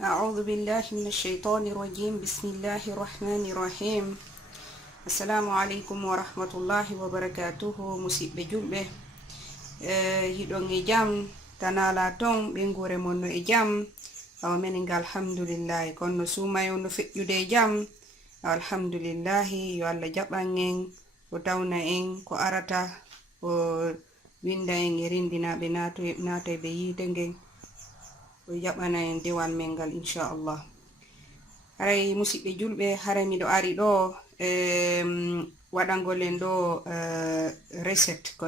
أعوذ بالله من الشيطان الرجيم. بسم الله الرحمن الرحيم. السلام عليكم ورحمة الله وبركاته. مسيب بجلبه يدون جام تنالا تون بنغور منو جام أو من الحمد لله كون سوما ينفق يدي جام الحمد لله يوالا جبانين وتونا إن كو أرتا ويندا إن يرندنا بناتو بييتنجين o yabana en dewal mengal inshallah. Haray musidɓe julɓe, haray miɗo ari ɗo waɗangolen ɗo recette ko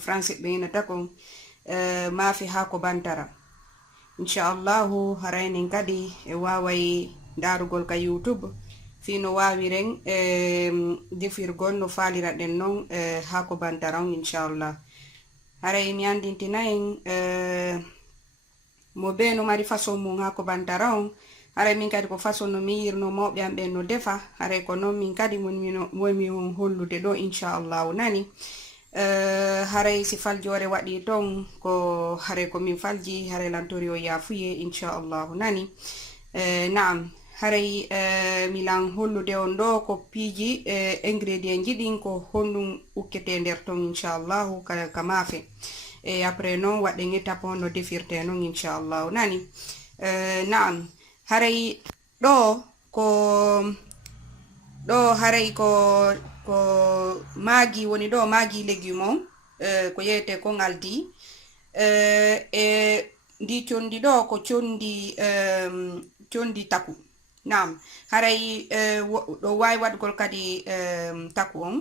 français ɓe yinata kon maafe hako bantara inchallahu. haray nen kadi e waway darugol ka YouTube fino wawiren defirgol no falira ɗen non hako bantara on inchallah. haray mi andintina en mo be no mari façon mum hako bantara on. haray min kadi ko façon no mi yirno mawɓe am ɓen no defa. haray ko noon min kadi wonmi on hollude ɗo inchallahu nani. haray si faljore waɗi ton ko haray ko min falji haray lantori o yafuye inchallahu nani. naam haray milan hollude on ɗo ko piiji ingrédient jiɗin ko honɗum ukkete nder ton inchallahu ka maafe. Et après non waɗen étape on no defirte non inchallah nani. naam haray ɗo haray ko magi woni ɗo magi légume on ko yeyete ko ngaldi e ndi condi ɗo ko condi taku. naam haray ɗo wawi waɗgol kadi taku on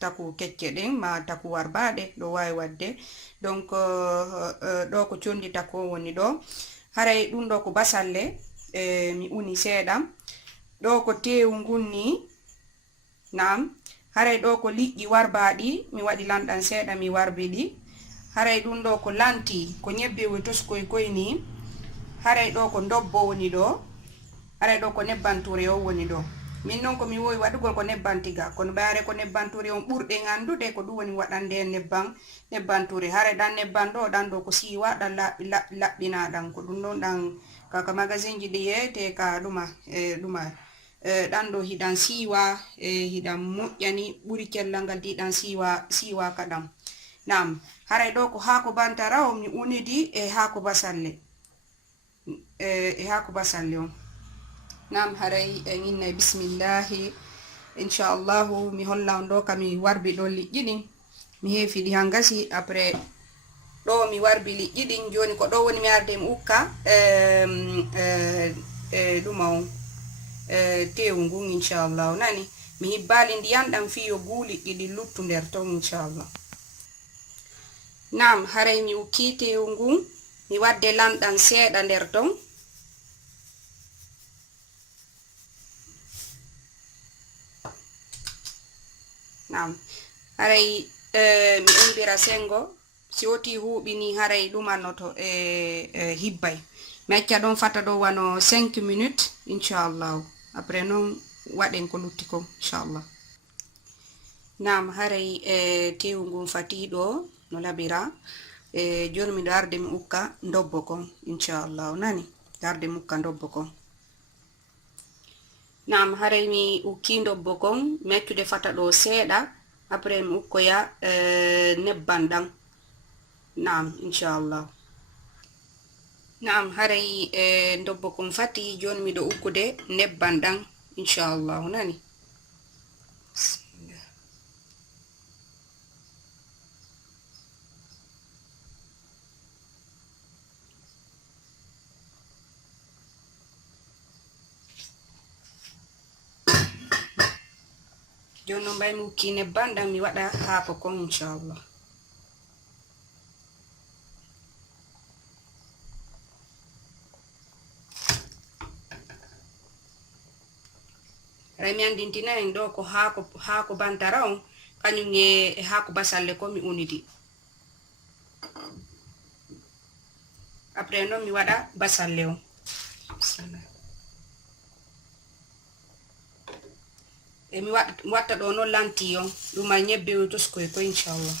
taku kecce ɗen ma taku warbaɗe ɗo wawi wadde. donc ɗo ko condi taku on woni ɗo. haray ɗum ɗo ko basalle mi uni seeɗa. ɗo ko tewu ngunni. naam haray ɗo ko liƴƴi warbaɗi mi waɗi lanɗan seeɗa mi warbiɗi. haray ɗum ɗo ko lanti ko ñebbe we toskoy koyni. haray ɗo ko dobbo woni ɗo. haray ɗo ko nebbanture o woni ɗo. min noon ko mi wowi waɗugol ko nebbantiga kono ɓaare ko nebbanture on ɓurɗen andude ko ɗum woni waɗande en nebbanture. haray ɗan nebban ɗo ɗan ɗo ko siiwa ɗan laɓɓina ɗan ko ɗum ɗon ɗan kaka magazine ji ɗi yeyete ka ɗuma ɗan ɗo hiɗan siiwa hiɗan moƴƴani ɓuri cellal ngal diɗan siiwa kaɗan. naam haray ɗo ko hako bantara o mi unidi e hako basalle on. naam haray inna bismillahi inchallahu mi holla on ɗo kami warbi ɗo liƴƴi ɗin mi heefi ɗi han gasi. après ɗo mi warbi liƴƴi ɗin joni ko ɗo woni mi arde mi ukka ɗuma on tewu ngun inchallahu nani. mi hibbali ndiyam ɗam fiyo guuli ɗiɗi luttu nder ton inchallah. naam haray mi ukki tewu ngun mi wadde lanɗam seeɗa nder ton. naam haray mi umbira sengo si woti huɓini haray ɗumanoto hibbay mi acca ɗon fata ɗo wano 5 minutes inchallahu. après noon waɗen ko lutti ko inchallah. naam haray tewu ngun fati ɗo no laɓira. joni miɗo arde mi ukka dobbo kon inchallahu nani. arde mi ukka dobbo kon. naam haray mi ukki dobbo kon mi accude fata ɗo seeɗa. après mi ukkoya nebban ɗam. naam inchallah. naam haray dobbo kon fati joni miɗo ukkude nebban ɗam inchallahu nani. joni no mbay mi ukki nebban ɗam mi waɗa haako kon inchallah. haray mi andintina en ɗo ko haako bantara on kañum e haako basalle ko mi unidi. après noon mi waɗa basalle on. mi watta ɗo noon lanti on ɗuma ñebbe toskoy ko inchallah.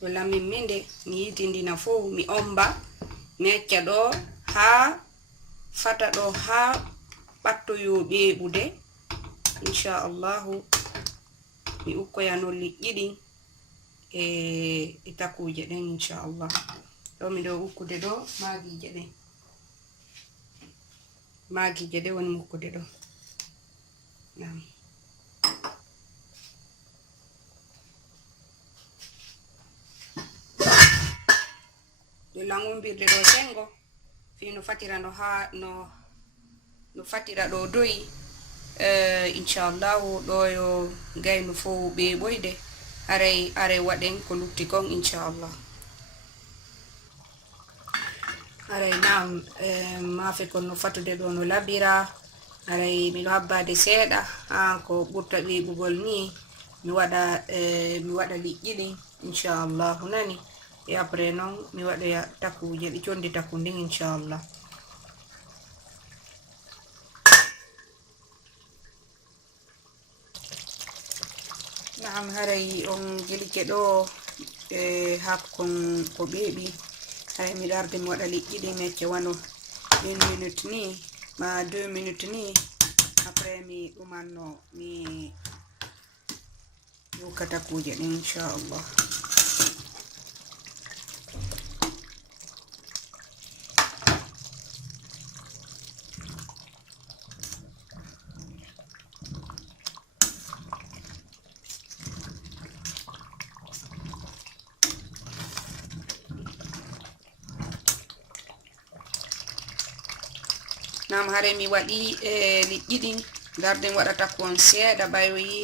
ɗo lamminde mi yitindina fo mi omba mi acca ɗo ha fata ɗo ha ɓattoyo ɓeɓude inchallahu mi ukkoya no liƴƴi ɗin e takuje ɗen inchallah. ɗo mi ɗo ukkude ɗo magije ɗe woni mukkude ɗo. ɗo langombirde ɗo sengo fi no fatira no ha no fatira ɗo doyi inchallahu ɗo yo gaynu fo ɓe ɓoyde are waɗen ko lutti kon inchallah. aray nam mafe kon no fatude ɗo no labira aray miɗo habbade seeɗa ha ko ɓurta ɓeɓugol ni mi waɗa liƴƴi ɗin inchallahu nani e après non mi waɗa takuje ɗi condi taku ndin inchallah. Naam haray on gelike ɗo hako kon ko ɓeɓi haray mi arde mi waɗa liƴƴi ɗin mecce wano 1 minute ni ma 2 minutes ni après mi ɗumanno mi wukka takuje ɗin inchallah. Nam hare mi waɗi liƴƴi ɗin garden waɗata kon seeɗa ɓayoyi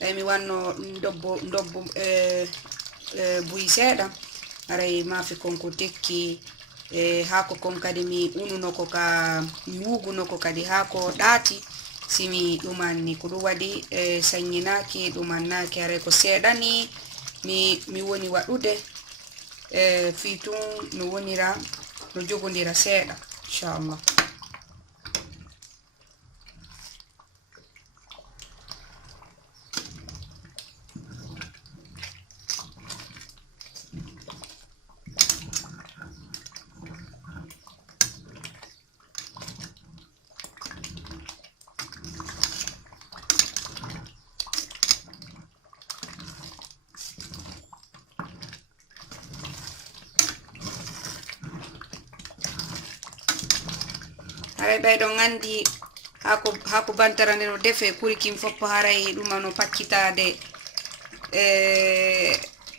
ɗay mi wanno ndobbo buyi seeɗa haray mafe kon ko tekki hako kon kadi mi ununo ko ka mi wuguno ko kadi hako ɗaati simi ɗumanni ko ɗum waɗi sañinaki ɗumannaki haray ko seeɗani mi woni waɗude fitun no wonira no jogodira seeɗa inchallah. haray ɓayɗon andi hako bantara nde no defe ɓuri kin foppo haray ɗuma no paccitade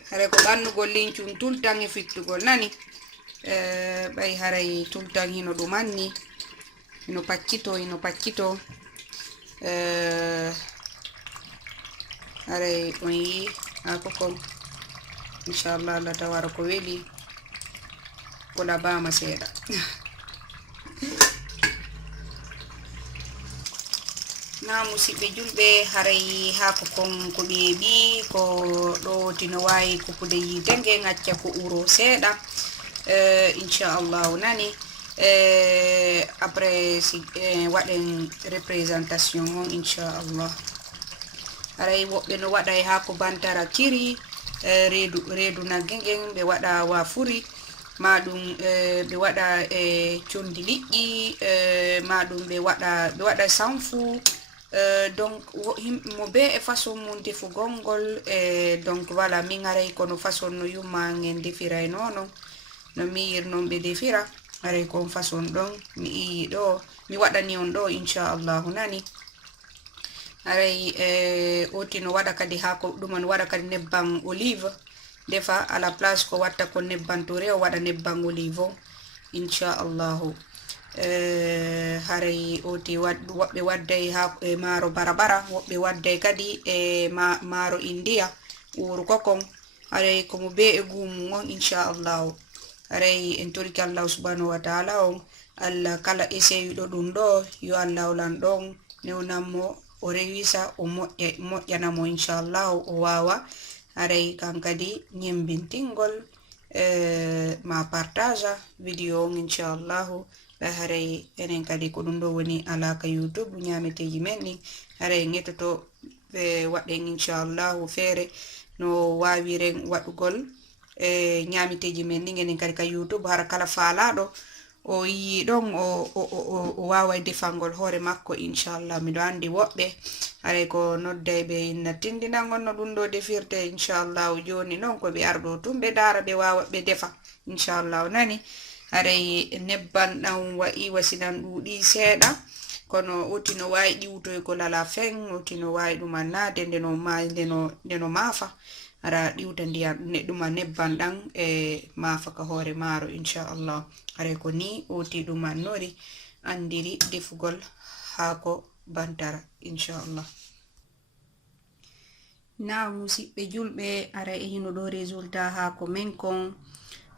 haray ko ɓannugol lincum tultan e fittugol nani ɓay haray tultan hino ɗumanni hino paccito haray on yi hako kon inchallah Allah tawara ko weeli ko labama seeɗa. na musidɓe julɓe haray hako kon ko ɓeeɓi ko ɗo tino wawi kupude yite nge acca ko uro seeɗa inchallahu nani après si waɗen représentation on inchallah. haray woɓɓe no waɗa e hako bantara kiri reedu nagge ngen ɓe waɗa wafuri maɗum ɓe waɗa condi liƴƴi maɗum ɓe waɗa sanfu donc mo be e façon mum defugol ngol donc voilà min haray kono façon no yumma en defira e nonon no mi yirnon ɓe defira haray kon façon ɗon mi iyi ɗo mi waɗani on ɗo inchallahu nani. haray oti no waɗa kadi hako ɗuma no waɗa kadi nebban olive defa à la place ko watta ko nebban tore o waɗa nebban olive o inchallahu. haray oti woɓɓe wadday ha maaro barabara woɓɓe wadday kadi maaro india uru kokon haray komo be e gumum on inchallahu. haray en toriki Allah subhanahu wa ta'ala on Allah kala eseyuɗo ɗum ɗo yo Allah lan ɗon newnanmo o rewisa o moƴƴanamo inchallahu o wawa haray kan kadi ñembintingol ma partage vidéo on inchallahu. haray enen kadi ko ɗum ɗo woni alaka YouTube ñameteji men ɗin haray ŋettoto ɓe waɗen inchallahu feere no wawiren waɗugol nyamiteji men ni ngenen kadi ka YouTube hara kala faalaɗo o yi ɗon o wawa defangol hoore makko inchallah. Miɗo andi woɓɓe haray ko nodday ɓe inna tindinangon no ɗum ɗo defirte inchallah. Joni noon ko ɓe arɗo tum ɓe dara ɓe wawa ɓe defa inchallah. Nani haray nebban ɗan wa'i wasinan ɗuuɗi seeɗa kono oti no wawi ɗiwtoy ko lala fen, oti no wawi ɗuma nade ndeno maafa ara ɗiwta ndiyam ɗuma nebban ɗan maafa ka hoore maaro inchallah. haray ko ni oti ɗuman nori andiri defugol haako bantara inchallah. Na musidɓe julɓe aray hino ɗo résultat haako men kon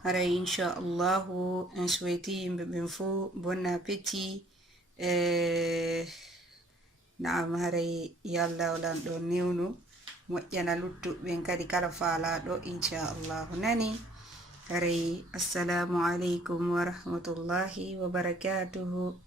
aray inchallahu en souhaiti yimɓe ɓen fo bon appétit. Naam haray yalla walanɗo newnu moƴƴana luttuɓen kadi kala faalaɗo inchallahu. Nani haray assalamu alaikum wa rahmatullahi wa barakatuhu.